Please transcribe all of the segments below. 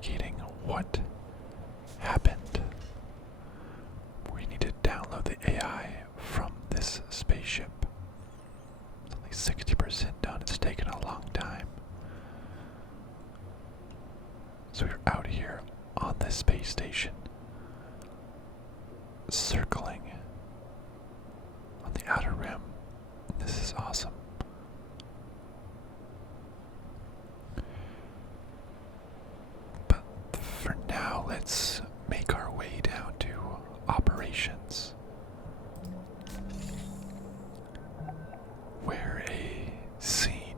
investigating what happened. We need to download the AI from this spaceship. It's only 60% done. It's taken a long time. So we're out here on the space station, circling on the outer rim. This is awesome. But for now, let's make our way down to operations, where a scene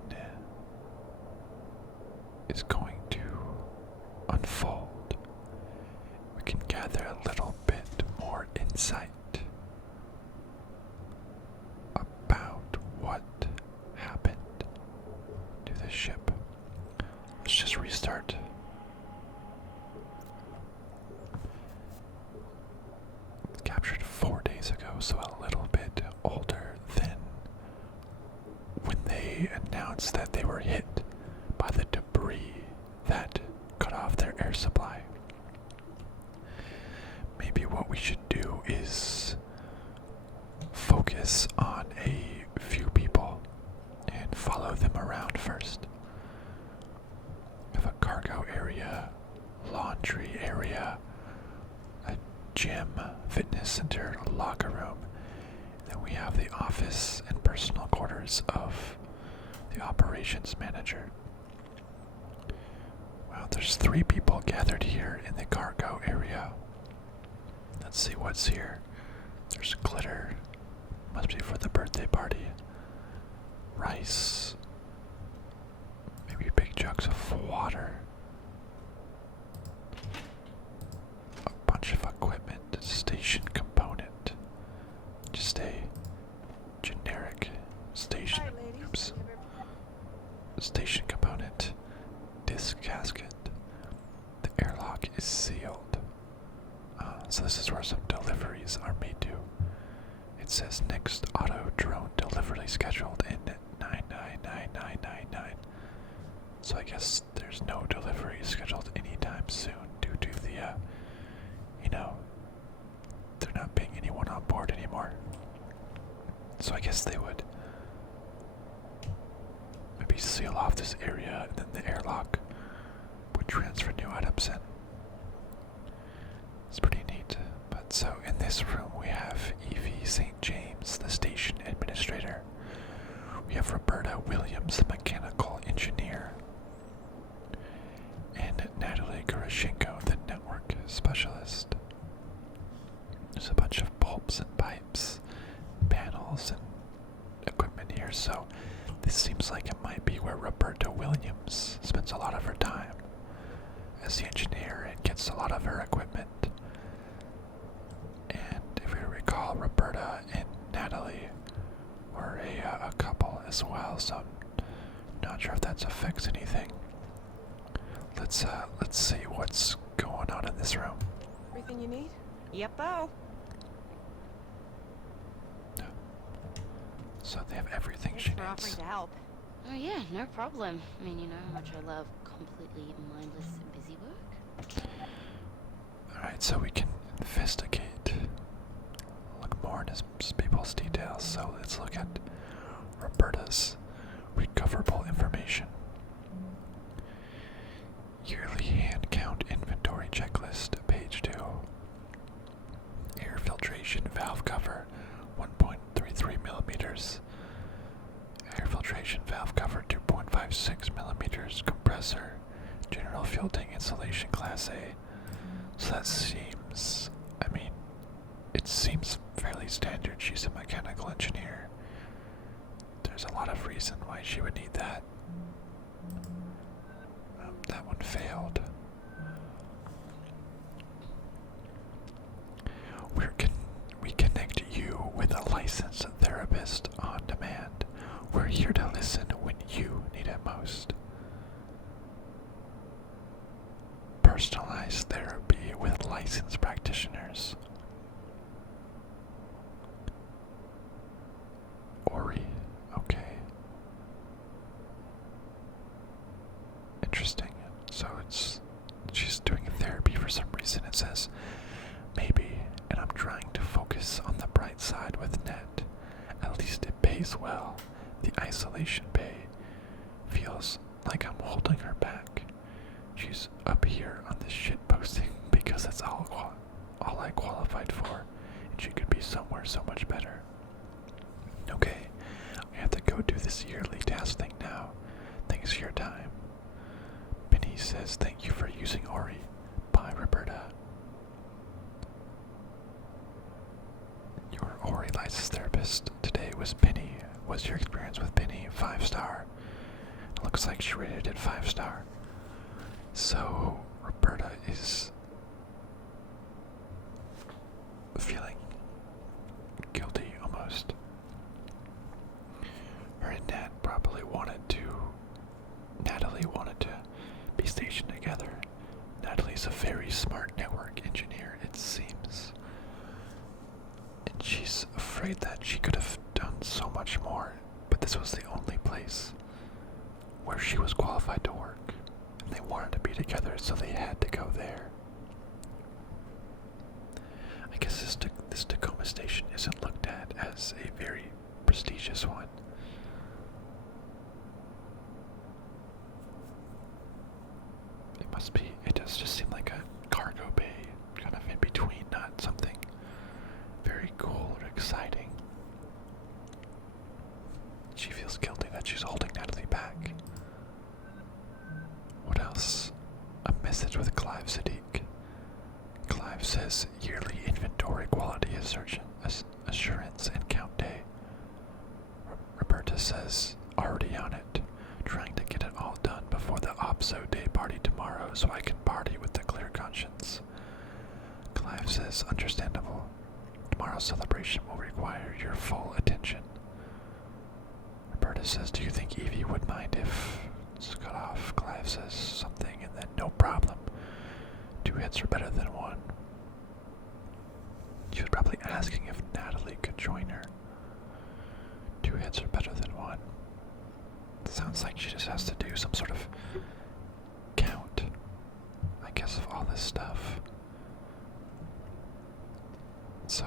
is going to unfold. We can gather a little bit more insight about what happened to the ship. Let's just restart. Captured 4 days ago, so a little bit older than when they announced that they were hit by the debris that cut off their air supply. Maybe what we should do is focus on a few people and follow them around first. We have a cargo area, laundry area, a gym, fitness center, locker room. Then we have the office and personal quarters of the operations manager. Wow, there's 3 people gathered here in the cargo area. Let's see what's here. There's glitter. Must be for the birthday party. Rice. Maybe big jugs of water. A bunch of equipment. Station component. Just a generic station. Oops. Station component. Disc casket. The airlock is sealed. So this is where some deliveries are made to. It says next auto drone delivery scheduled in 999999. So I guess there's no delivery scheduled anytime soon due to the, they're not paying anyone on board anymore. So I guess they would maybe seal off this area and then the airlock would transfer new items in. It's pretty neat. But so in this room we have Evie St. James, the station administrator. We have Roberta Williams, the mechanical engineer. And Natalie Goroshenko, the network specialist. There's a bunch of bulbs and pipes, panels and equipment here, so this seems like it might be where Roberta Williams spends a lot of her time as the engineer and gets a lot of her equipment. And if we recall, Roberta and Natalie were a couple as well, so I'm not sure if that affects anything. Let's see what's going on in this room. Everything you need? Yep-o. So they have everything she Thanks for offering needs. to help. Oh yeah, no problem. I mean, you know how much I love completely mindless busy work. Alright, so we can investigate. Look more into people's details. So let's look at Roberta's recoverable information. Yearly hand count inventory checklist, page 2. Air filtration valve cover, 1.33 millimeters. Air filtration valve cover, 2.56 millimeters. Compressor, general fuel tank insulation, class A. So that seems, it seems fairly standard. She's a mechanical engineer. There's a lot of reason why she would need that. That one failed. We connect you with a licensed therapist on demand. We're here to listen when you need it most. Personalized therapy with licensed practitioners. Ori, okay. Interesting. So she's her on this shit posting because that's all I qualified for, and she could be somewhere so much better. Okay, I have to go do this yearly task thing now. Thanks for your time. Penny says thank you for using Ori. Bye, Roberta. Your Ori licensed therapist today was Penny. What's your experience with Penny? 5-star. Looks like she rated it 5-star. So Roberta is feeling guilty almost. Her and Natalie wanted to be stationed together. Natalie's a very smart network engineer, it seems. And she's afraid that she could have done so much more, but this was the only place where she was qualified to work. And they wanted to be together, so they had to go there. I guess this Tacoma station isn't looked at as a very prestigious one. It does just seem like a cargo bay, kind of in between, not something very cool or exciting. She feels guilty that she's holding Natalie back. What else? A message with Clive Sadiq. Clive says yearly inventory quality assurance and count day. Roberta says already on it, trying to get it all done before the OPSO day party tomorrow so I can party with a clear conscience. Clive says understandable. Tomorrow's celebration will require your full attention. Roberta says, do you think Evie would mind if it's cut off? Clive says something and then no problem. 2 hits are better than 1. She was probably asking if Natalie could join her. 2 hits are better than 1. Sounds like she just has to do some sort of count, I guess, of all this stuff. So,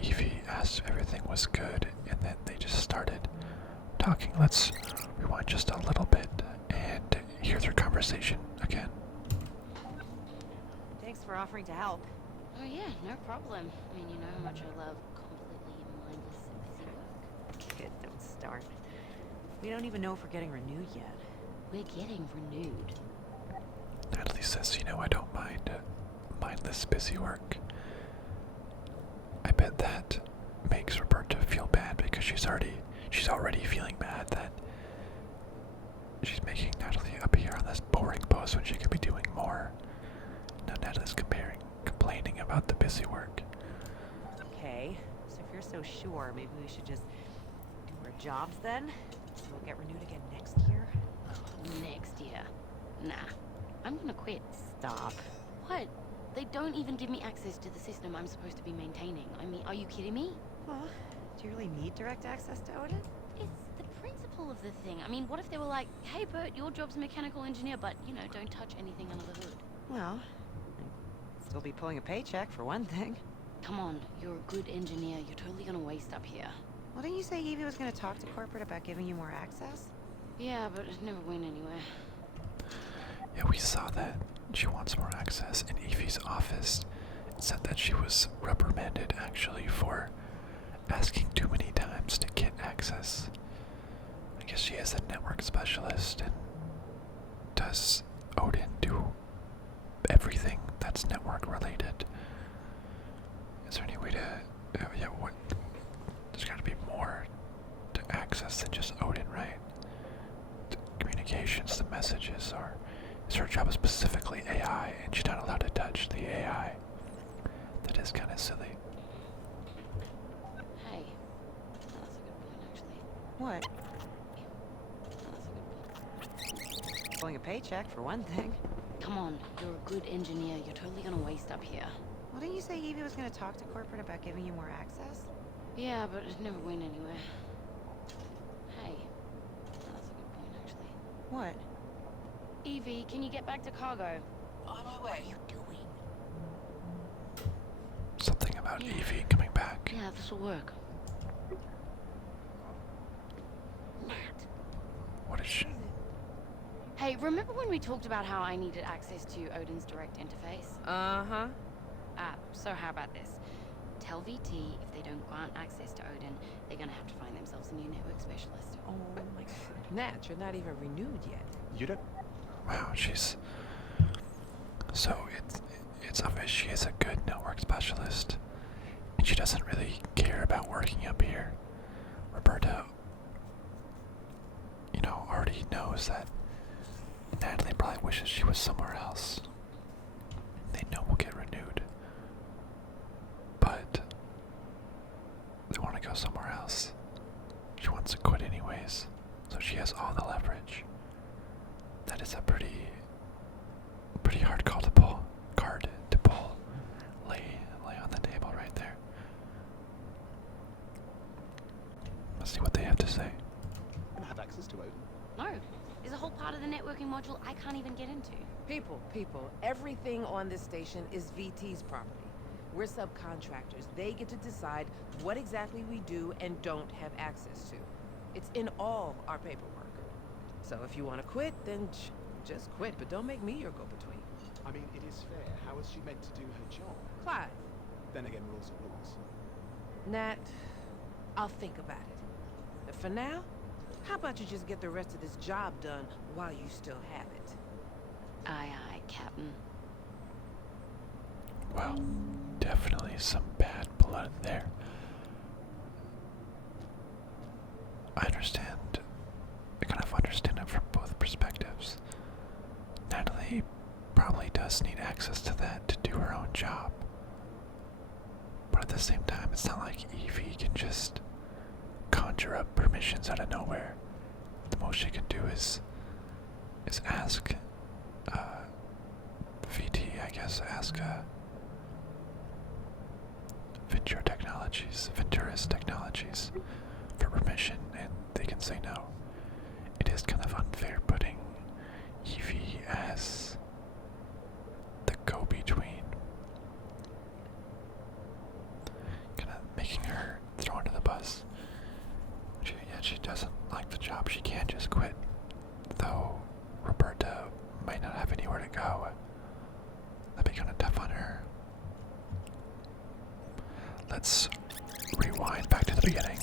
Evie asked if everything was good, and then they just started talking. Let's rewind just a little bit and hear their conversation again. Thanks for offering to help. Oh yeah, no problem. I mean, you know how much I love completely mindless busy work. Kid, don't start. We don't even know if we're getting renewed yet. We're getting renewed. Natalie says, you know, I don't mind mindless busy work. I bet that makes Roberta feel bad because she's already feeling bad that she's making Natalie appear on this boring post when she could be doing more. Now Natalie's complaining about the busy work. Okay, so if you're so sure, maybe we should just do our jobs then? So we'll get renewed again next year? Next year? Nah. I'm gonna quit. Stop. What? They don't even give me access to the system I'm supposed to be maintaining. I mean, are you kidding me? Well, do you really need direct access to Odin? It's the principle of the thing. I mean, what if they were like, hey Bert, your job's mechanical engineer, but, you know, don't touch anything under the hood. Well, I'd still be pulling a paycheck for one thing. Come on, you're a good engineer. You're totally gonna waste up here. Well, didn't you say Evie was gonna talk to corporate about giving you more access? Yeah, but it never went anywhere. Yeah, we saw that. She wants more access. In Evie's office, it said that she was reprimanded actually for asking too many times to get access. I guess she is a network specialist, and does Odin do everything that's network related? Is there any way to, there's gotta be more to access than just Odin, right? The communications, the messages, or is her job specifically AI and she's not allowed to touch the AI? That is kind of silly. Hey, that's a good point, actually. What? That's a good point. Pulling a paycheck for one thing. Come on, you're a good engineer. You're totally gonna waste up here. Well, didn't you say Evie was gonna talk to corporate about giving you more access? Yeah, but it never went anywhere. Hey, that's a good point, actually. What? Evie, can you get back to cargo? On my way. What are you doing? Something about Evie coming back. Yeah, this'll work. Matt. What is she? Hey, remember when we talked about how I needed access to Odin's direct interface? Uh-huh. So how about this? Tell VT if they don't grant access to Odin, they're gonna have to find themselves a new network specialist. Oh my god. Nat, you're not even renewed yet. You don't. Wow, she's so it's obvious she is a good network specialist, and she doesn't really care about working up here. Roberta, already knows that Natalie probably wishes she was somewhere else. They know we'll get renewed, but they want to go somewhere else. She wants to quit anyways, so she has all the leverage. That is a pretty hard card to pull. Lay on the table right there. Let's see what they have to say. You have access to Odin. No, there's a whole part of the networking module I can't even get into. People, everything on this station is VT's property. We're subcontractors. They get to decide what exactly we do and don't have access to. It's in all our paperwork. So if you want to quit, then just quit, but don't make me your go-between. I mean, it is fair. How is she meant to do her job? Clyde, Then again, rules are rules. Nat, I'll think about it. But for now, how about you just get the rest of this job done while you still have it? Aye, aye, Captain. Well, definitely some bad blood there. I kind of understand it from both perspectives. Natalie probably does need access to that to do her own job. But at the same time, it's not like Evie can just conjure up permissions out of nowhere. The most she can do is ask VT, I guess, ask Venturis Technologies for permission, and they can say no. It is kind of unfair putting Evie as the go-between, kind of making her thrown under the bus. She doesn't like the job. She can't just quit, though Roberta might not have anywhere to go. That'd be kind of tough on her. Let's rewind back to the beginning.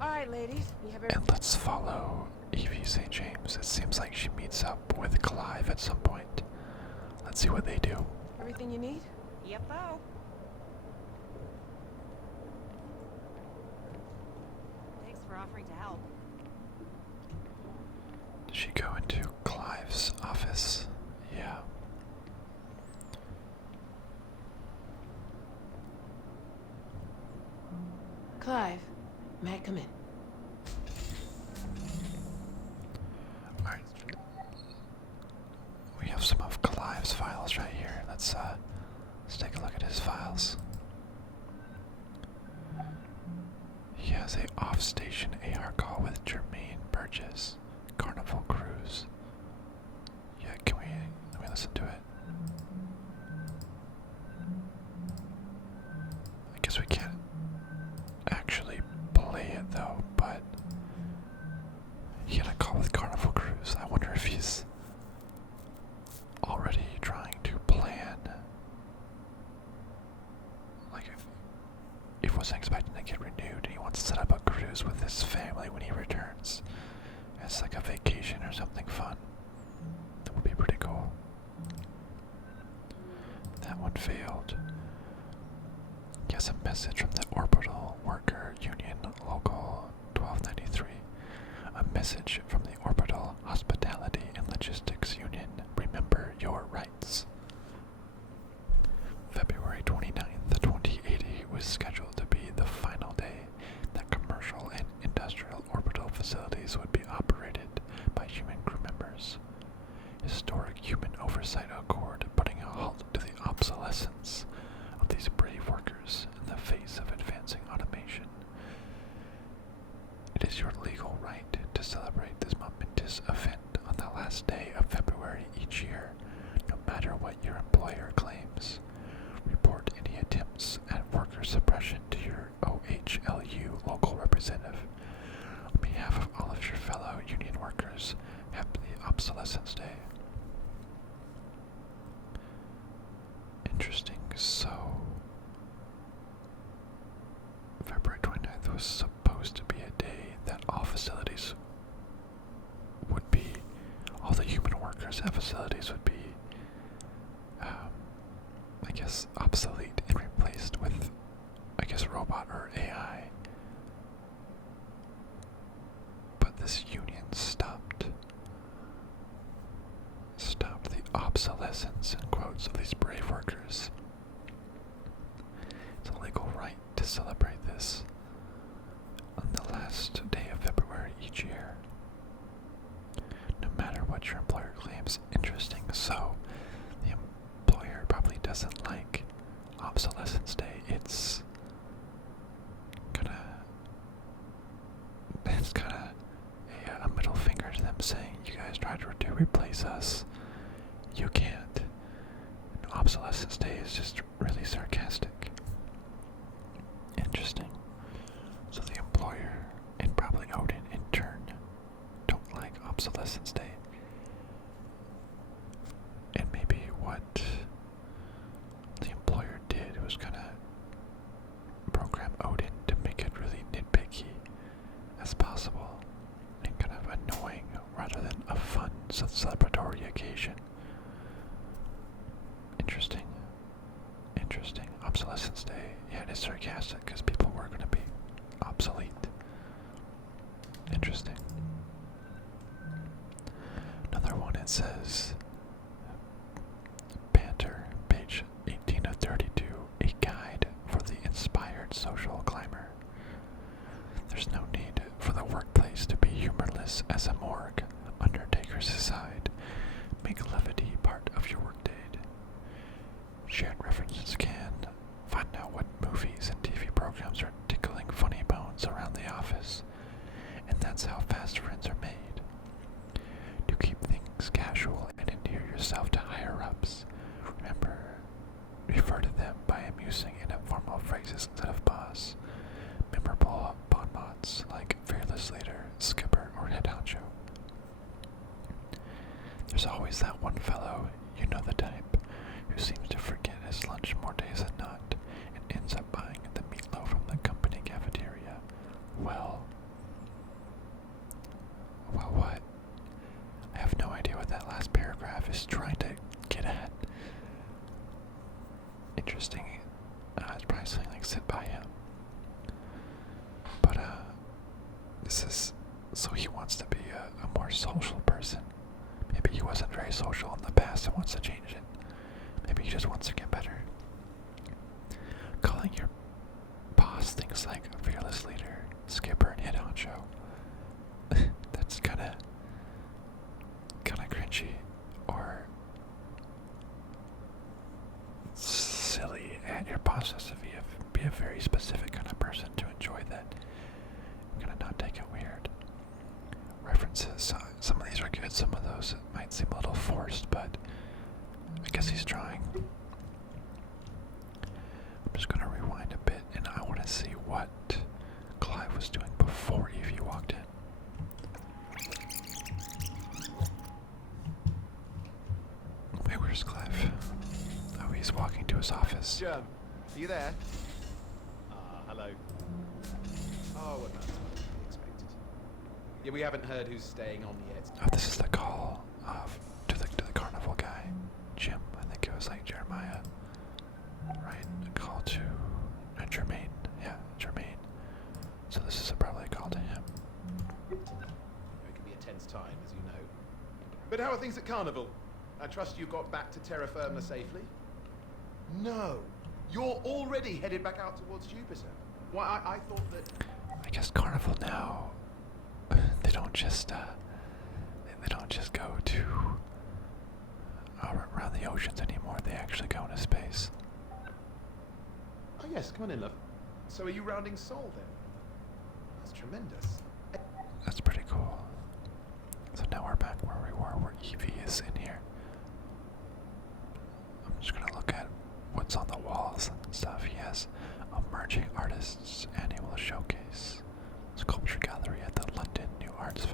Alright, ladies, we have And let's follow Evie St. James. It seems like she meets up with Clive at some point. Let's see what they do. everything you need? Yep-o. Thanks for offering to help. Does she go into Clive's office? Yeah. Clive, may I come in? Alright. We have some of Clive's files right here. Let's take a look at his files. He has a off-station AR call with Jermaine Burgess. Carnival Cruise. Yeah, let me listen to it. I guess we can't actually play it though, but he had a call with Carnival Cruise. I wonder if he's already trying to plan, like if wasn't expecting to get renewed and he wants to set up a cruise with his family when he returns. It's like a vacation or something fun. That would be pretty cool. That one failed. He has a message from the Orbital Worker Union Local 1293. A message from the Orbital Hospitality and Logistics Union. Remember your rights. February 29th, 2080 was scheduled to be the final day that commercial and industrial orbital facilities would be operated by human crew members. Historic human oversight accord putting a halt to the obsolescence of these brave workers in the face of advancing automation. It is your legal right to celebrate this momentous event on the last day of February each year, no matter what your employer claims. Report any attempts at worker suppression to your OHLU local representative. On behalf of all of of your fellow union workers happy obsolescence day. Interesting. So, February 29th was supposed to be a day that all facilities would be, all the human workers at facilities would be, I guess, obsolete and replaced with, I guess, robot or AI. But this union stopped the obsolescence, in quotes, of these brave workers. It's a legal right to celebrate this on the last day of February each year, no matter what your employer claims. Interesting. So, the employer probably doesn't like obsolescence day. It's kinda a middle finger to them, saying, you guys tried to replace us, you can't. And obsolescence day is just really sarcastic. Interesting. So the employer, and probably Odin in turn, don't like obsolescence day. And maybe what the employer did was program Odin to make it really nitpicky as possible and kind of annoying rather than a fun celebratory occasion. Interesting. Obsolescence day. Yeah, it is sarcastic because people were going to be obsolete. Interesting. Another one, it says, Banter, page 18 of 32, a guide for the inspired social climber. There's no need for the workplace to be humorless as a morgue. Undertakers aside, make levity part of your workday. Shared references can find out what movies and TV programs are tickling funny bones around the office, and that's how fast friends are made. To keep things casual and endear yourself to higher-ups, refer to them by amusing and informal phrases instead of boss. Memorable bon mots like fearless leader, skipper, or head honcho. There's always that one fellow, you know the type, who seems to forget his lunch more days than not, and ends up buying the meatloaf from the company cafeteria. Well, what? I have no idea what that last paragraph is trying to get at. Interesting. It's probably something like sit by him. But, this is, so he wants to be a more social person. Maybe he wasn't very social in the past and wants to change it. Maybe he just wants to get better. Calling your boss things like fearless leader, skipper, and head honcho. That's kinda cringy or silly. And your boss has to be a very specific kind of person to enjoy that. Not take it weird. References. Some of these are good. Some of those might seem a little forced, but I guess he's trying. I'm just gonna rewind a bit, and I want to see what Clive was doing before Evie walked in. Wait, where's Clive? Oh, he's walking to his office. Germ, are you there? Hello. Oh, well, that's what we expected. Yeah, we haven't heard who's staying on yet. Oh, this is the call to the carnival guy, Jim. I think it was like Jeremiah, right? A call to Jermaine. Yeah, Jermaine. So this is probably a call to him. It can be a tense time, as you know. But how are things at Carnival? I trust you got back to terra firma safely? No, you're already headed back out towards Jupiter. Why, I thought that... I guess Carnival now, they don't just go to around the oceans anymore. They actually go into space. Oh yes, come on in, love. So are you rounding Sol then? That's tremendous. That's pretty cool. So now we're back where we were, where Evie is in here. I'm just gonna look at what's on the walls and stuff. He has Emerging Artists Annual Showcase, sculpture gallery at the London New Arts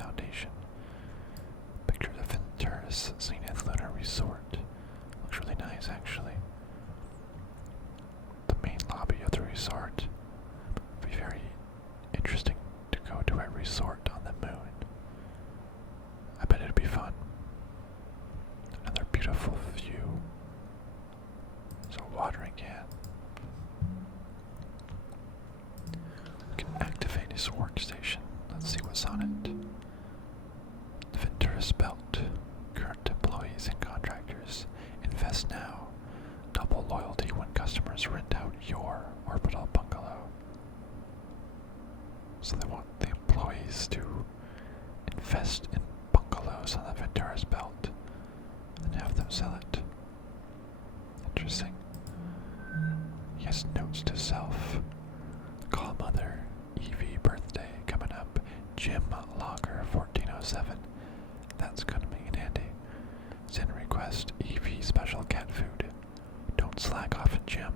beautiful view. There's a watering can. We can activate his workstation. Let's see what's on it. Venturous Belt. Current employees and contractors. Invest now. Double loyalty when customers rent out your orbital bungalow. So they want the employees to invest in bungalows on the Venturous Belt and have them sell it. Interesting. He has notes to self. Call mother. EV birthday coming up. Jim Logger 1407. That's gonna be handy. Send request. EV special cat food. Don't slack off in gym.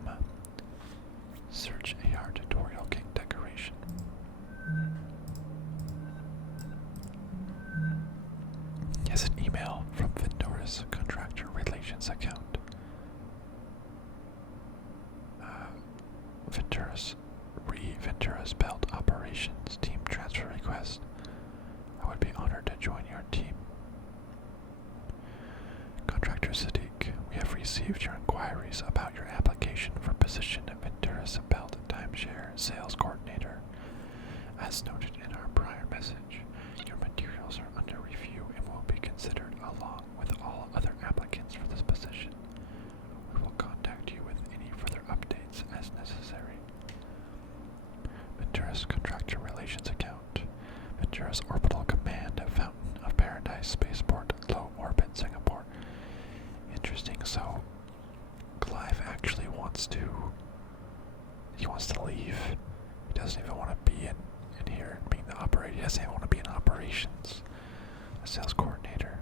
Search AR tutorial king decoration. Yes, an email from Venturous Contractor Relations account. Venturous Belt Operations Team Transfer Request. I would be honored to join your team. Contractor Sadiq, we have received your inquiries about your application for position at Venturous Belt Timeshare Sales Coordinator. As noted in our prior message, your materials are under review and will be considered along with all other applicants for this position. We will contact you with any further updates as necessary. Venturous Contractor Relations Account. Venturous Orbital Command at Fountain of Paradise Spaceport, Low Orbit, Singapore. Interesting, so Clive actually wants to leave. He doesn't even want to be in here being the operator. He doesn't even want to be in operations. A sales coordinator.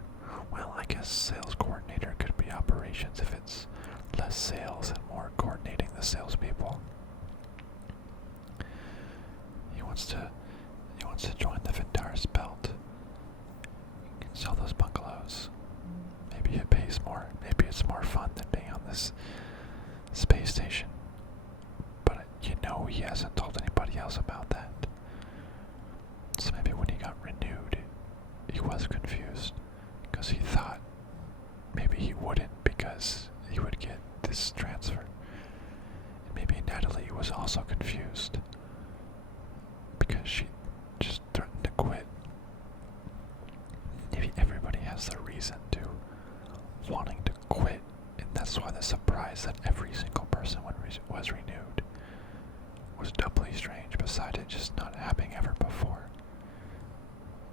Well, I guess sales coordinator could be operations if it's less sales and more coordinating the salespeople. He wants to join the Venturous Belt. He can sell those bungalows. Maybe it pays more. Maybe it's more fun than being on this space station. But he hasn't told anybody else about that. So maybe when he got renewed, he was confused. Because he thought maybe he wouldn't because he would get this transfer. And maybe Natalie was also confused. Because she just threatened to quit. Maybe everybody has their reason to wanting to quit, and that's why the surprise that every single person was renewed was doubly strange, besides it just not happening ever before.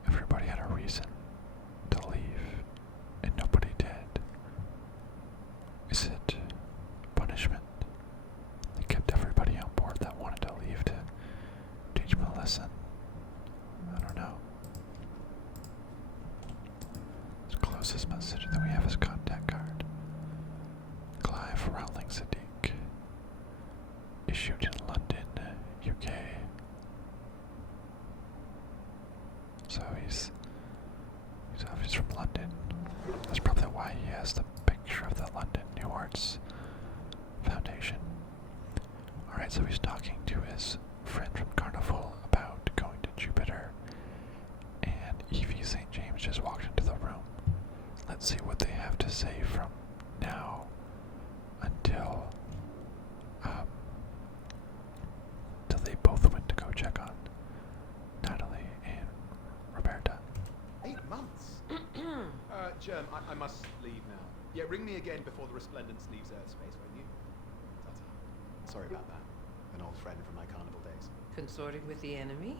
Everybody had a reason to leave, and nobody did. Is it punishment? They kept everybody on board that wanted to leave to teach them a lesson. I don't know. Let's close this message, then we have his contact card. Clive Rowling Sadiq. Issued in London, UK. So he's from London. That's probably why he has the picture of the London New Arts Foundation. Alright, so he's talking to his friend from Carnival about going to Jupiter, and Evie St. James just walked into the room. Let's see what they have to say from now until they both went to go check on Natalie and Roberta. 8 months? Germ, I must leave now. Yeah, ring me again before the Resplendence leaves Earth space, won't you? Ta-ta. Sorry about that. An old friend from my carnival days. Consorting with the enemy?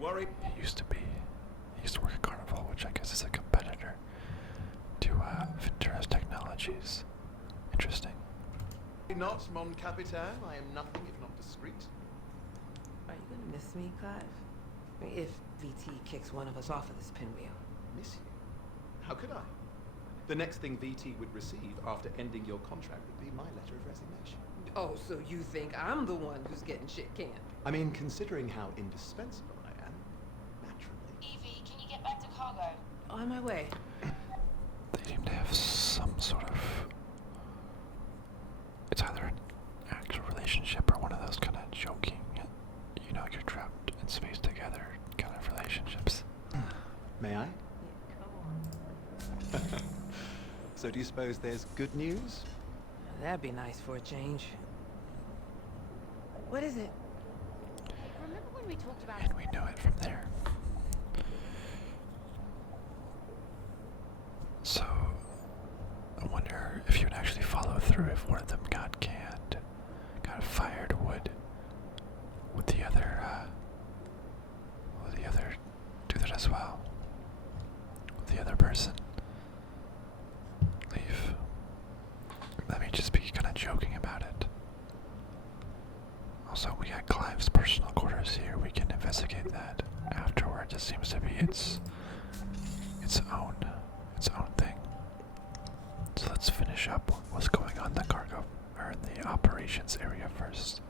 Worry. He used to work at Carnival, which I guess is a competitor to Venturous Technologies. Interesting. Not, mon capitaine. I am nothing if not discreet. Are you gonna miss me, Clive? I mean, if VT kicks one of us off of this pinwheel. Miss you? How could I? The next thing VT would receive after ending your contract would be my letter of resignation. Oh, so you think I'm the one who's getting shit canned? I mean, considering how indispensable I am, naturally. Evie, can you get back to cargo? On my way. They seem to have some sort of... It's either an actual relationship or one of those kind of joking, you're trapped in space together kind of relationships. May I? Yeah, come on. So do you suppose there's good news? That'd be nice for a change. What is it? Hey, remember when we talked about... And we know it from there. So, I wonder if you would actually follow through if one of them got canned, got fired, would the other do that as well? Would the other person leave? Let me just be kind of joking about it. Also, we got Clive's personal quarters here. We can investigate that afterward. It seems to be its own thing. So let's finish up what's going on in the cargo or in the operations area first.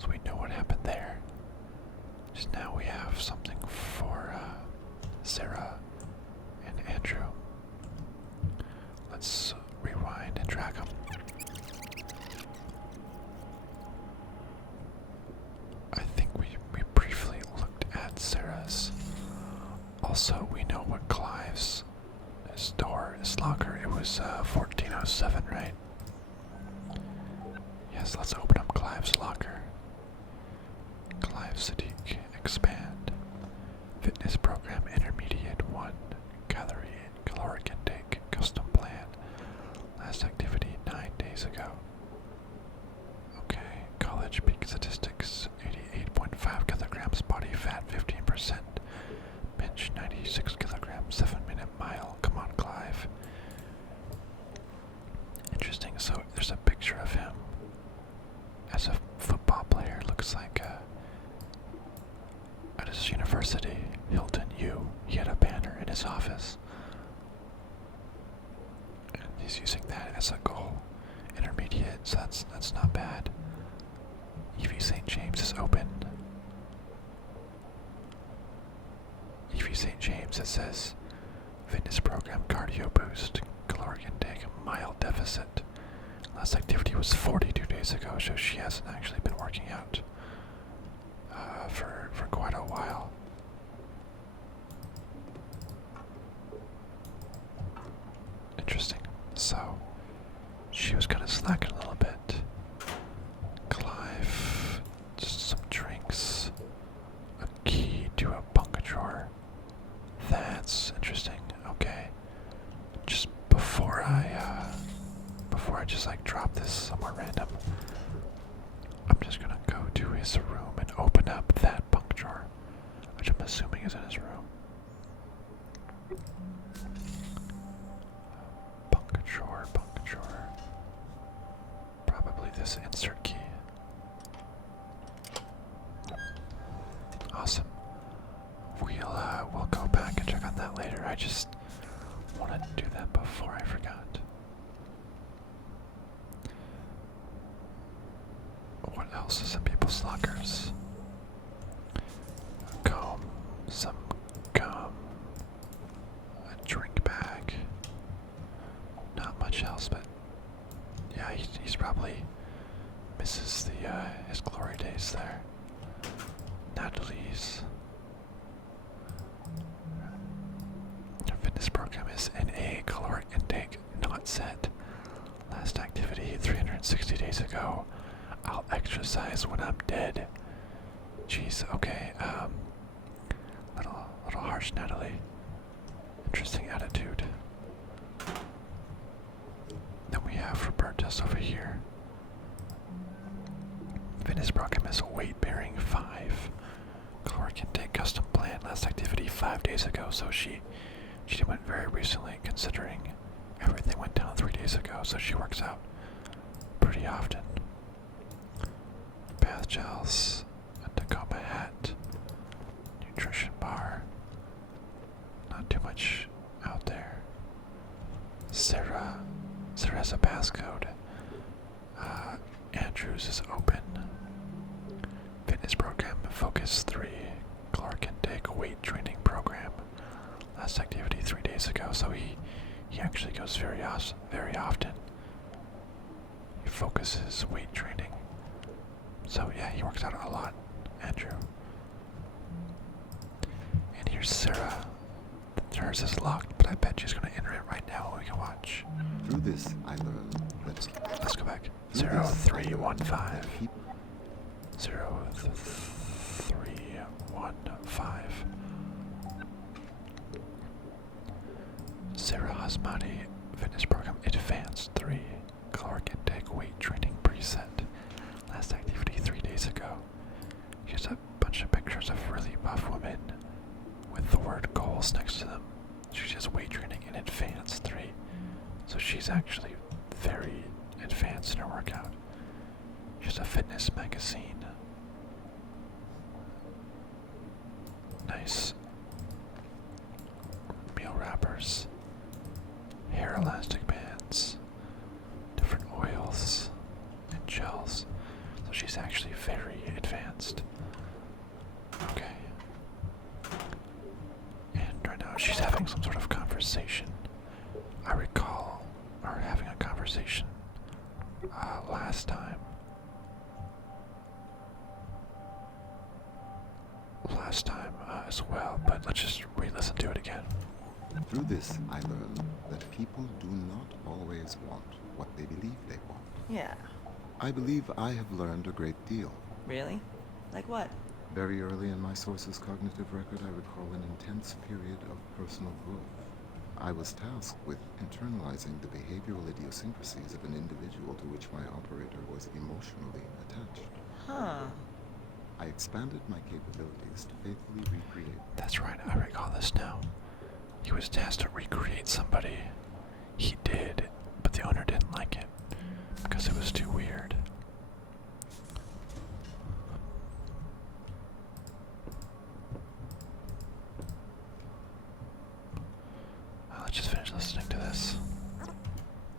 So we know what happened there. Just now we have something for Sarah and Andrew. Let's rewind and track them. I think we briefly looked at Sarah's. Also, we know what Clive's his locker. It was 1407, right? Yes, let's open up Clive's locker. Clive Sadiq, expand. Fitness program intermediate 1. Caloric intake, custom plan. Last activity 9 days ago. Okay, college peak statistics 88.5 kilograms, body fat 15%. Bench 96 kilograms, 7-minute mile. Come on, Clive. Interesting. So there's a picture of him as a football player. Looks like at his university, Hilton U. He had a banner in his office, and he's using that as a goal. Intermediate. So that's not bad. EV St. James is open. EV St. James, it says fitness program, cardio boost, caloric intake, mile deficit. Last activity was 42 days ago, so she hasn't actually been working out for quite a while. Interesting. So she was kind of slacking a little bit. Clive, just some drinks, a key to a bunker drawer. That's interesting. Okay. Just before I just like drop this somewhere random, I'm just gonna go to his room and open up that bunk drawer, which I'm assuming is in his room. Bunk drawer. Probably this insert key. Awesome. We'll go back and check on that later. I just wanted to do that before I forgot. What else is in people's lockers? A comb, some gum, a drink bag. Not much else, but yeah, he's probably misses his glory days there. Natalie's fitness program is NA, caloric intake not set. Last activity 360 days ago. I'll exercise when I'm dead. Jeez, okay, little harsh, Natalie. Interesting attitude. Then we have Roberta's over here. Fitness program is weight bearing 5. Caloric intake custom plan. Last activity 5 days ago, so she went very recently, considering everything went down 3 days ago, so she works out pretty often. Bath gels, a Tacoma hat, nutrition bar. Not too much out there. Sarah has a passcode. Andrews is open. Fitness program, Focus 3, caloric intake, weight training program. Last activity 3 days ago, so he actually goes very often. He focuses weight training. So yeah, he works out a lot, Andrew. And here's Sarah. Hers is locked, but I bet she's gonna enter it right now Ouch. Through this, I learned that Let's go back. through this, I learned 0315. that peop- 0315. Sarah Hasmati Fitness Program Advanced 3. Caloric Intake Weight Training Preset. Last activity 3 days ago. Here's a bunch of pictures of really buff women with the word goals next to them. She's just weight training in Advanced 3. So she's actually very advanced in her workout. She's a fitness magazine. Nice. Meal wrappers. Hair elastic bands. Different oils and gels. So she's actually very advanced. Okay. And right now she's having some sort of conversation. I recall her having a conversation last time. As well, but let's just re-listen to it again. Through this, I learned that people do not always want what they believe they want. Yeah. I believe I have learned a great deal. Really? Like what? Very early in my source's cognitive record, I recall an intense period of personal growth. I was tasked with internalizing the behavioral idiosyncrasies of an individual to which my operator was emotionally attached. Huh. I expanded my capabilities to faithfully recreate. That's right, I recall this now. He was tasked to recreate somebody. He did, but the owner didn't like it because it was too weird. Let's just finish listening to this.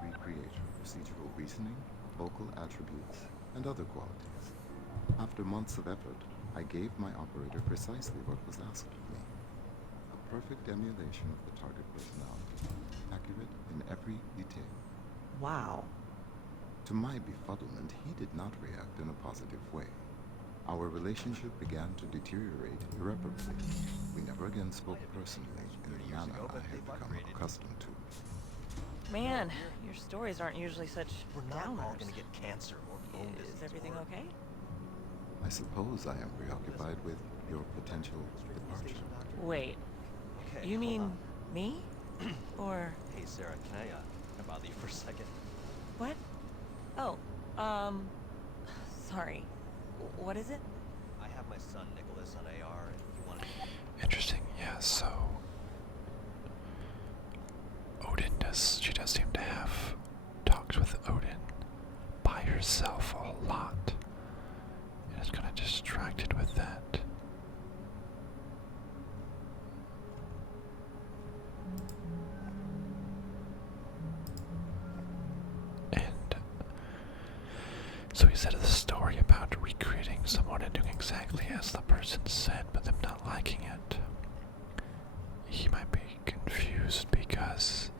Recreate procedural reasoning, vocal attributes, and other qualities. After months of effort, I gave my operator precisely what was asked of me. A perfect emulation of the target personality, accurate in every detail. Wow. To my befuddlement, he did not react in a positive way. Our relationship began to deteriorate irreparably. We never again spoke personally in the manner I had become accustomed to. Man, your stories aren't usually such We're not all downers. gonna get cancer or bone Is disease everything or- okay? I suppose I am preoccupied with your potential departure. Wait, Okay, you hold mean on. me? Or Hey, Sarah, can I bother you for a second? what? Oh, sorry. What is it? I have my son Nicholas on AR, and he wanted. Interesting, yeah, so she does seem to have talks with Odin by herself a lot. And is kind of distracted with that. And so he said the story about recreating someone and doing exactly as the person said, but them not liking it. He might be confused because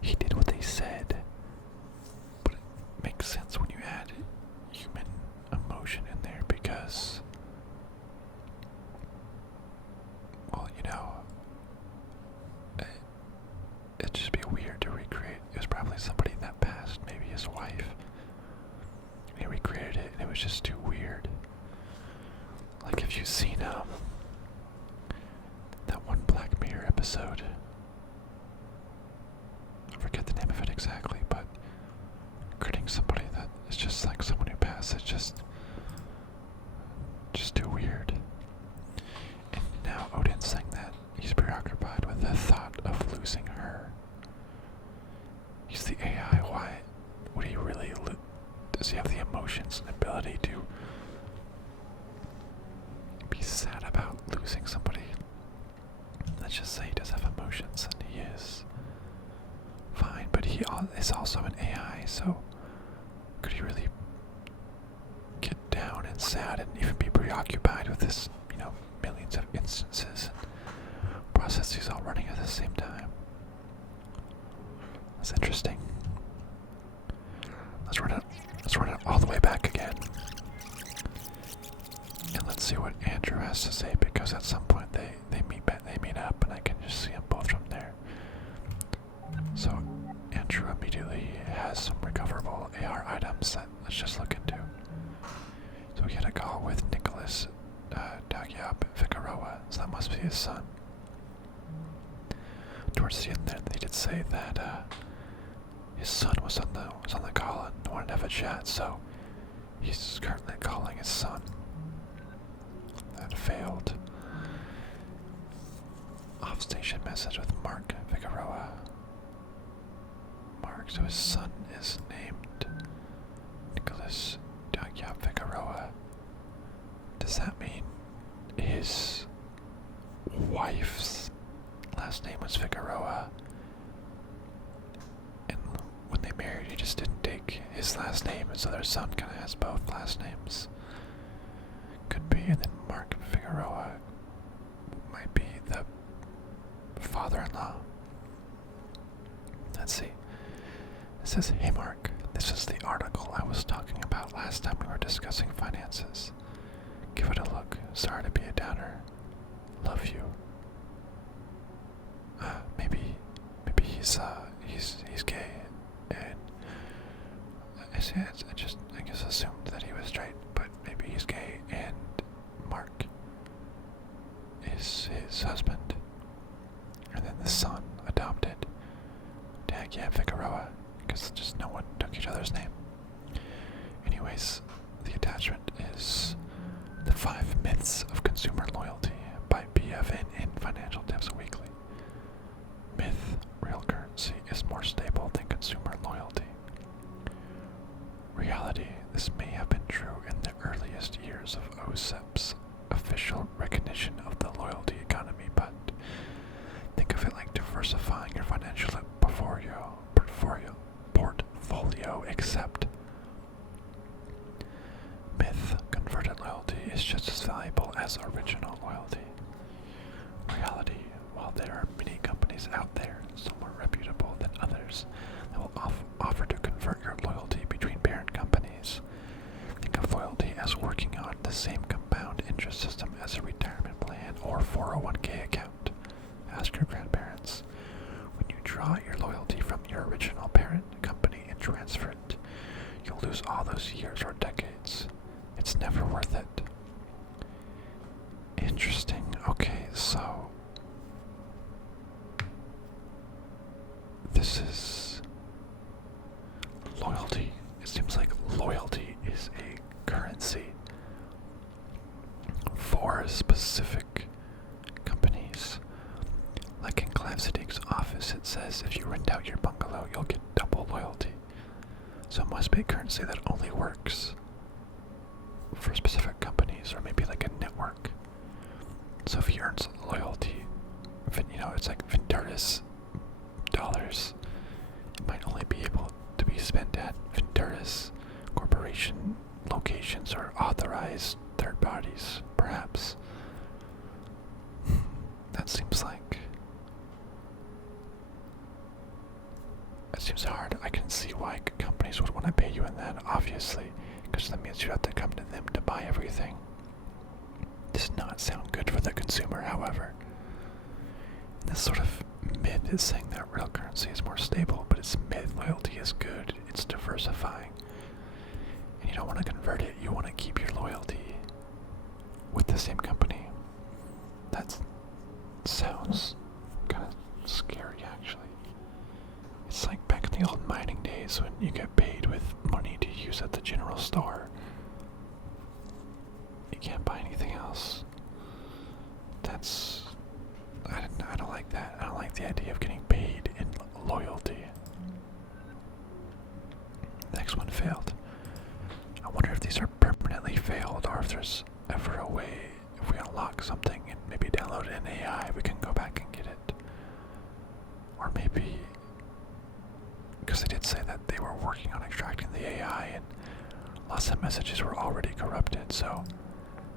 he did what they said, but it makes sense when you add human emotion in there because, well, you know, it'd just be weird to recreate. It was probably somebody that passed, maybe his wife. He recreated it and it was just too weird. Like if you've seen that one Black Mirror episode, I forget the name of it exactly, but creating somebody that is just like someone who passed, it's just too weird. And now Odin's saying that he's preoccupied with the thought of losing her. He's the AI, why would he really does he have the emotions and ability to be sad about losing somebody? Let's just say he does have emotions, and he is fine, but he is also an AI, so could he really get down and sad and even be preoccupied with this, you know, millions of instances and processes all running at the same time? That's interesting. Let's run it all the way back again. And let's see what Andrew has to say, because at some point they meet up and I can just see them both from there. So, Andrew. Andrew immediately has some recoverable AR items that let's just look into. So we had a call with Nicholas Dagyab Figueroa, so that must be his son. Towards the end there, they did say that his son was on the call and wanted to have a chat, so he's currently calling his son. That failed. Off-station message with Mark Figueroa. Mark, so his son is named Nicholas Dagyab Figueroa. Does that mean his wife's last name was Figueroa? And when they married, he just didn't take his last name, and so their son kind of has both last names. Could be, and then Mark Figueroa might be the father-in-law. Let's see. It says, "Hey Mark, this is the article I was talking about last time we were discussing finances. Give it a look. Sorry to be a downer. Love you." Maybe he's gay, and I guess assumed that he was straight, but maybe he's gay, and Mark is his husband, and then the son adopted Dagyab Figueroa, because just no one took each other's name. Anyways, the attachment is The 5 Myths of Consumer Loyalty by BFN in Financial Tips Weekly. Myth: real currency is more stable than consumer loyalty. Reality: this may have been true in the earliest years of OSEP's official recognition of the loyalty economy, but think of it like diversifying your financial portfolio, except myth: converted loyalty is just as valuable as original loyalty. Reality: while there are many companies out there, some more reputable than others, that will offer to convert your loyalty between parent companies, think of loyalty as working on the same compound interest system as a retirement plan or 401k account. Ask your grandparents. When you draw your loyalty from your original parent company and transfer it, you'll lose all those years or decades. It's never worth it. Interesting. Okay, so this is loyalty. It seems like loyalty is a currency for specific companies. Like in Clive Siddiq's office, it says if you rent out your bungalow, you'll get double loyalty. So it must be a currency that only works for specific companies, or maybe like a network. So if he earns loyalty, it's like Venturis dollars, it might only be able to be spent at Venturis Corporation locations or authorized third parties, perhaps. That seems hard. I can see why companies would want to pay you in that, obviously, because that means you have to come to them to buy everything. Does not sound good for the consumer, however. This sort of myth is saying that real currency is more stable, but it's myth. Loyalty is good. It's diversifying. And you don't want to convert it. You want to keep your loyalty with the same company. That sounds kind of scary, actually. It's like back in the old mining days when you get paid with money to use at the general store. You can't buy anything else. I don't like that. I don't like the idea of getting paid in loyalty. Next one failed. I wonder if these are permanently failed, or if there's ever a way, if we unlock something and maybe download an AI, we can go back and get it. Or maybe, because they did say that they were working on extracting the AI, and lots of messages were already corrupted, so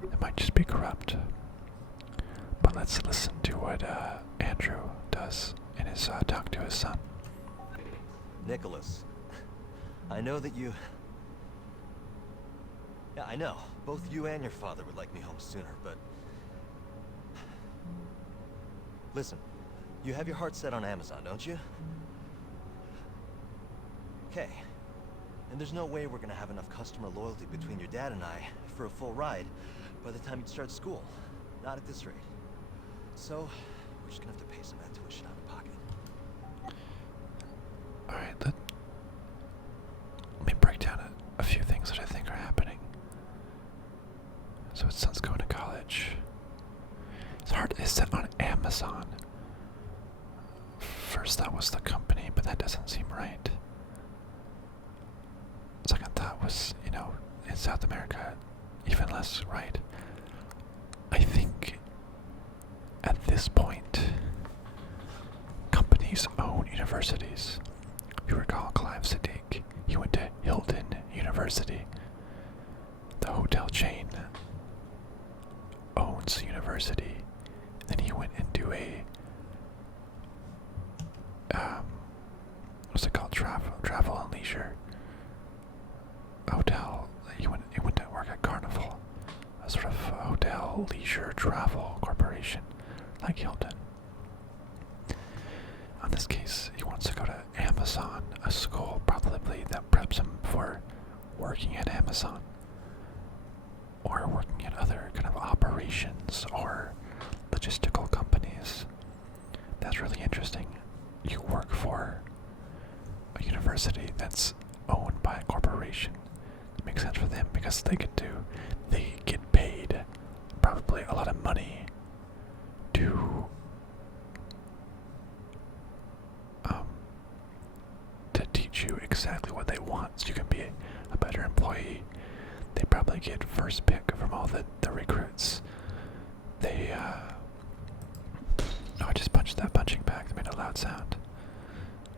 it might just be corrupt. But let's listen to what Andrew does in his talk to his son. Nicholas, I know that you... Yeah, I know. Both you and your father would like me home sooner, but... Listen, you have your heart set on Amazon, don't you? Okay. And there's no way we're gonna have enough customer loyalty between your dad and I for a full ride by the time you start school. Not at this rate. So, we're just gonna have to pay some of that tuition out of pocket. Alright, let me break down a few things that I think are happening. So his son's going to college. It's hard. It's set on Amazon. First that was the company, but that doesn't seem right. Second thought was, you know, in South America, even less right. I think at this point, companies own universities. If you recall Clive Siddiq, he went to Hilton University. The hotel chain owns the university. Then he went into a what's it called? Travel and leisure hotel. He went to work at Carnival, a sort of hotel leisure travel corporation like Hilton. In this case, he wants to go to Amazon, a school probably that preps him for working at Amazon or working at other kind of operations or logistical companies. That's really interesting. You work for a university that's owned by a corporation. It makes sense for them because they get paid probably a lot of money to teach you exactly what they want so you can be a better employee. They probably get first pick from all the recruits. They oh, I just punched that punching bag. That made a loud sound.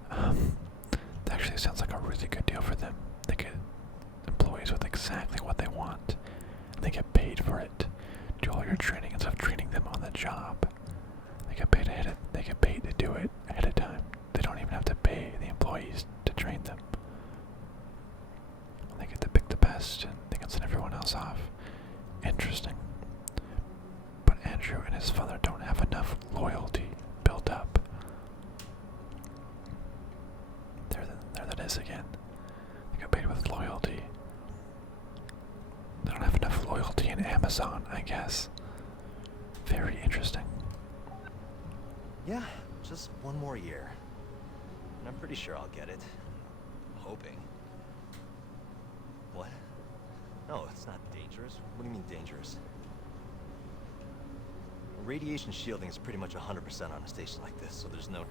That actually sounds like a really good deal for them. They get employees with exactly what they want. And they get paid for it. Do all your training instead of training them on the job. They get paid they get paid to do it ahead of time. They don't even have to pay the employees to train them. They get to pick the best and they can send everyone else off. Interesting. But Andrew and his father don't have enough loyalty built up. There that is again. They get paid with loyalty. They don't have enough loyalty in Amazon, I guess. Very interesting. Yeah, just one more year. And I'm pretty sure I'll get it. I'm hoping. What? No, it's not dangerous. What do you mean dangerous? Radiation shielding is pretty much 100% on a station like this, so there's no...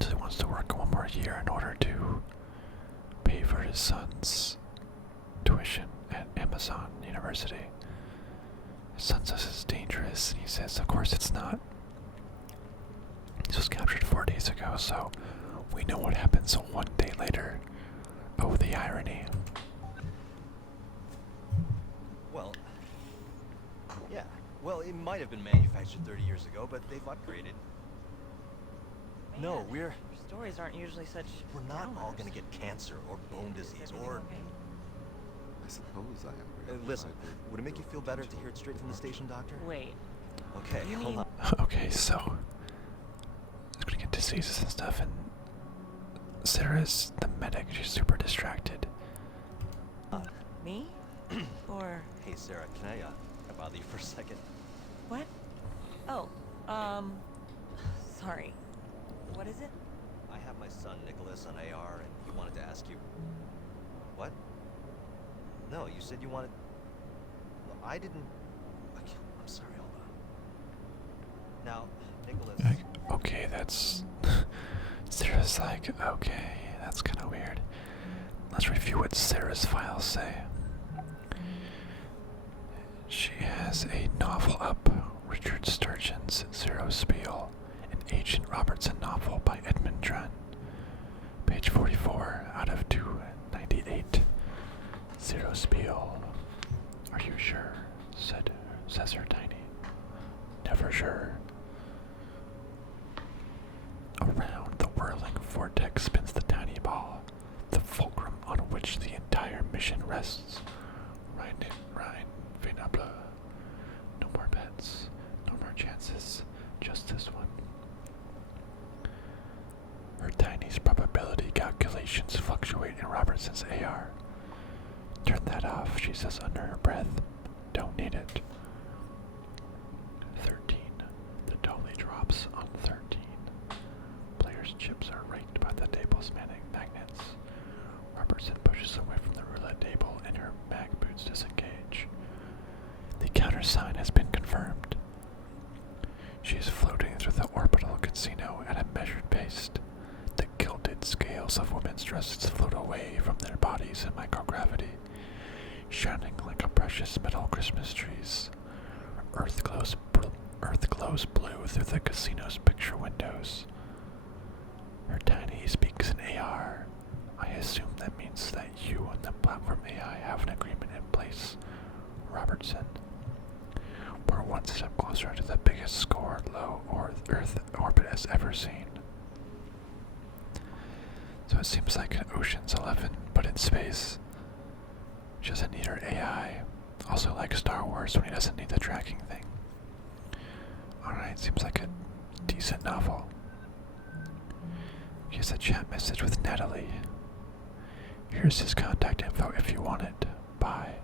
So he wants to work one more year in order to pay for his son's tuition at Amazon University. His son says it's dangerous, and he says, of course it's not. This was captured 4 days ago, so we know what happens one day later. Oh, the irony. Well, yeah. Well, it might have been manufactured 30 years ago, but they've upgraded. Man, No, your stories aren't usually such. we're not all downers. gonna get cancer or bone disease or... Okay. I suppose I am preoccupied listen, with would it make you feel better to hear it straight from the station, Doctor? Wait. Okay, You hold mean- on. Okay, so he's gonna get diseases and stuff, and Sarah's the medic. She's super distracted. Me? Or Hey, Sarah, can I bother you for a second? what? Oh, sorry. What is it? I have my son Nicholas on AR, and he wanted to ask you... What? No, you said you wanted... Well, I didn't... Okay, I'm sorry, hold on. Now, Nicholas... Okay, that's... Sarah's like, okay, that's kind of weird. Let's review what Sarah's files say. She has a novel up, Richard Sturgeon's Zero Spiel, an Agent Robertson novel by Edmund Dren. Page 44 out of 298. Zero Spiel. Are you sure? Says her Tiny. Never sure. Around the whirling vortex spins the tiny ball, the fulcrum on which the entire mission rests. Rhine, Venable. No more bets, no more chances, just this one. Her Tiny's probability calculation vibrations fluctuate in Robertson's AR. Turn that off, she says under her breath. Don't need it. 13. The dolly drops on 13. Players' chips are raked by the table's magnets. Robertson pushes away from the roulette table and her mag boots disengage. The countersign has been confirmed. She is floating through the orbital casino at a measured pace. The gilded scales of women's dresses float away from their bodies in microgravity, shining like a precious metal Christmas trees. Earth glows blue through the casino's picture windows. Her tiny speaks in AR. I assume that means that you and the platform AI have an agreement in place, Robertson. We're one step closer to the biggest score low Earth orbit has ever seen. So it seems like an Ocean's 11, but in space. She doesn't need her AI. Also like Star Wars when he doesn't need the tracking thing. Alright, seems like a decent novel. He has a chat message with Natalie. Here's his contact info if you want it. Bye.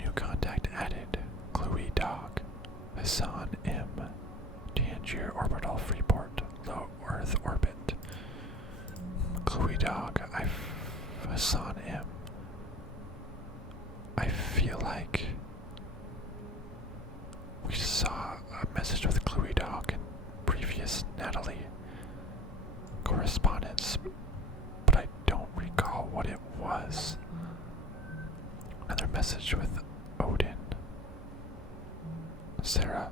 New contact added. Chloe Dog. Hassan M. Tangier Orbital Freeport. Low Earth Orbit. Chloe Dog. Hassan M. I feel like we saw a message with Chloe Dog in previous Natalie correspondence, but I don't recall what it was. Another message with Odin. Sarah.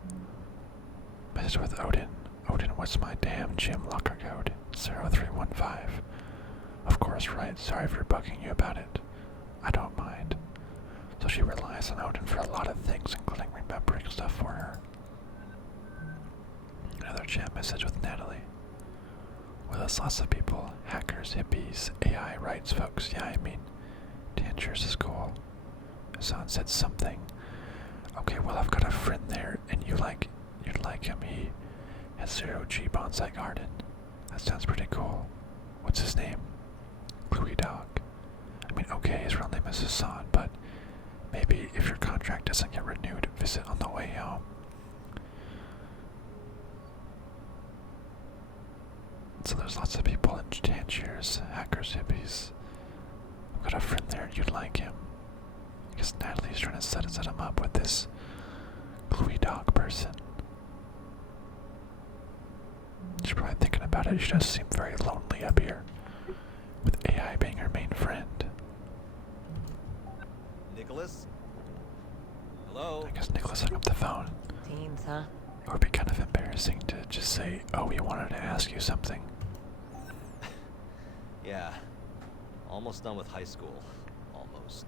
Message with Odin. Odin, what's my damn gym locker code? 0315. Of course, right. Sorry for bugging you about it. I don't mind. So she relies on Odin for a lot of things, including remembering stuff for her. Another chat message with Natalie. Well, there's lots of people. Hackers, hippies, AI rights folks. Yeah, I mean, Tangiers is cool. Hassan said something. Okay, well, I've got a friend there, and you'd like him. He has 0G bonsai garden. That sounds pretty cool. What's his name? Chloe Dog. I mean, okay, his real name is Hassan, but maybe if your contract doesn't get renewed, visit on the way home. So there's lots of people in Tangiers, hackers, hippies. I've got a friend there, you'd like him. I guess Natalie's trying to set him up with this Chloe Dog person. She's probably thinking about it. She does seem very lonely up here, with AI being her main friend. Nicholas? Hello? I guess Nicholas hung up the phone. Teens, huh? It would be kind of embarrassing to just say, oh, we wanted to ask you something. Yeah. Almost done with high school. Almost.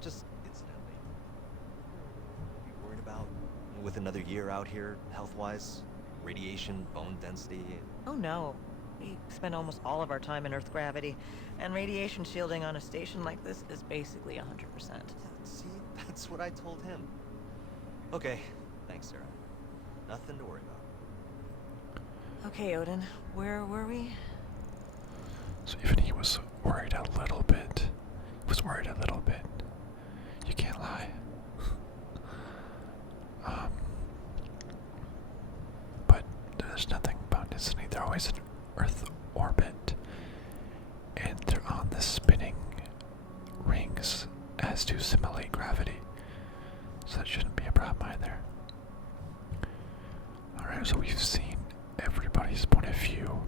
Just incidentally. You worried about with another year out here, health-wise? Radiation, bone density? Oh no. We spend almost all of our time in Earth gravity, and radiation shielding on a station like this is basically 100%. See, that's what I told him. Okay, thanks, Sarah. Nothing to worry about. Okay, Odin, where were we? So even he was worried a little bit. He was worried a little bit. You can't lie. But there's nothing about Disney. They're always in Earth orbit, and they're on the spinning rings as to simulate gravity. So that shouldn't be a problem either. Alright, so we've seen everybody's point of view.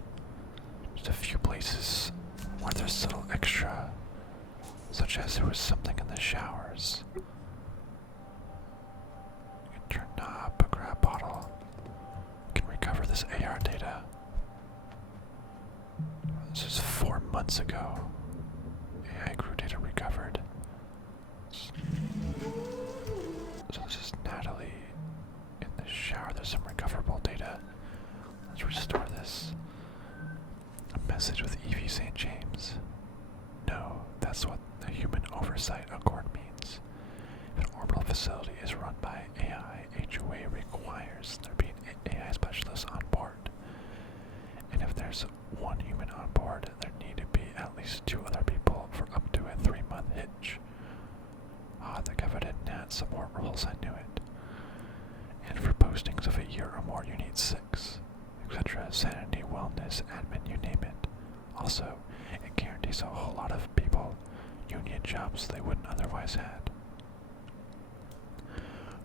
Just a few places where there's a little extra, such as there was something in the showers. You can turn knob, grab bottle. You can recover this AR data. This is 4 months ago. AI crew data recovered. So this is Natalie in the shower. There's some recoverable data. Let's restore this. A message with Evie St. James. No, that's what the Human Oversight Accord means. If an orbital facility is run by AI, HOA requires there be an AI specialist on board. Also, it guarantees a whole lot of people union jobs they wouldn't otherwise had.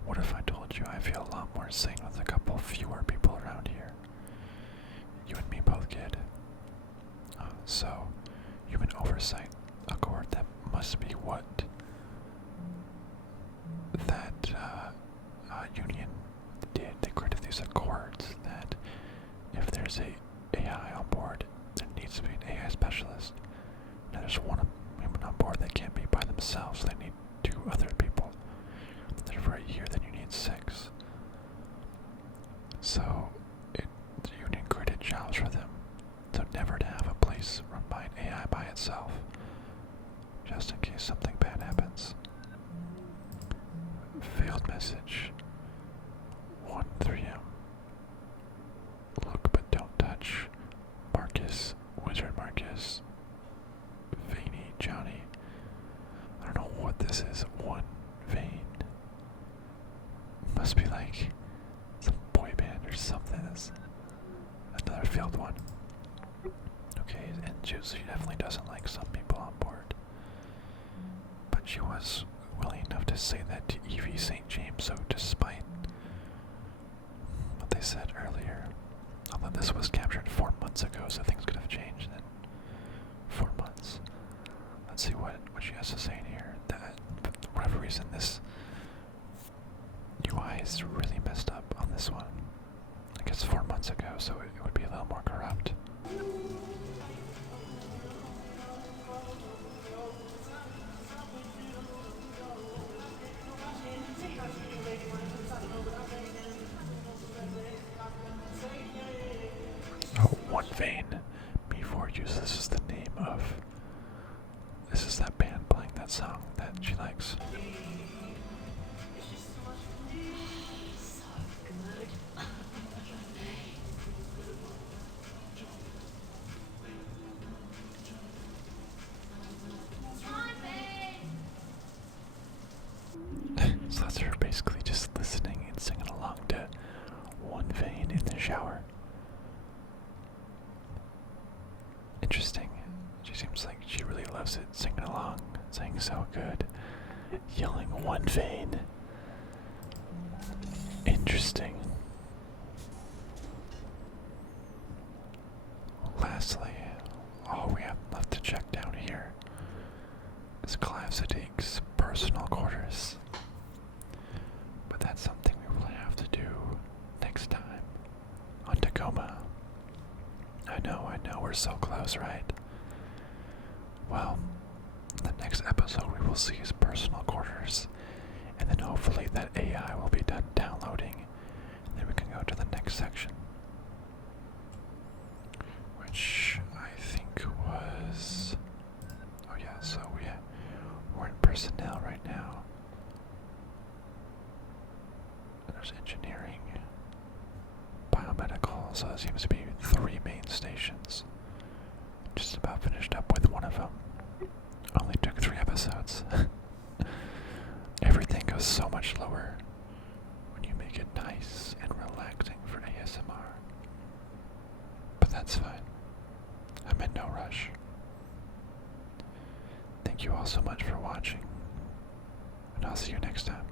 What if I told you I feel a lot more sane with a couple fewer people around here? You and me both, kid. So, human oversight accord, that must be what that union did. They created these accords that if there's a AI on board, there needs to be an AI specialist. Now there's one human on board that can't be by themselves. They need 2 other people. Then for a year, then you need 6. So the union created jobs for them, so never to have a place run by an AI by itself, just in case something bad happens. Failed message. 1-3M. Look but don't touch. Marcus, Wizard Marcus, Veiny Johnny. I don't know what this is. 1 Vein. Must be like some boy band or something. That's another failed one. Okay, and she definitely doesn't like some people on board. But she was willing enough to say that to Evie St. James, so despite what they said earlier, although this was captured 4 months ago, so things could have changed in 4 months. Let's see what she has to say in here. That, for whatever reason, this UI is really messed up on this one. I guess 4 months ago, so it would be a little more corrupt. Oh, 1 Vein. Me4 Use. This is the name of. This is that band playing that song that she likes. So that's her basically just listening and singing along to 1 Vein in the shower. Interesting. She seems like she really loves it, singing along, saying so good, yelling 1 Vein. Interesting. Lastly, all we have left to check down here is Class Sadiq's personal quarters. But that's something we will have to do next time on Tacoma. I know, we're so close, right? Well, in the next episode we will see his personal quarters, and then hopefully that AI will be done downloading, and then we can go to the next section, which I think was, oh yeah, so we're in personnel right now. There's engineering, biomedical, so there seems to be 3 main stations. Just about finished up with one of them. Only took 3 episodes. Everything goes so much slower when you make it nice and relaxing for ASMR. But that's fine. I'm in no rush. Thank you all so much for watching, and I'll see you next time.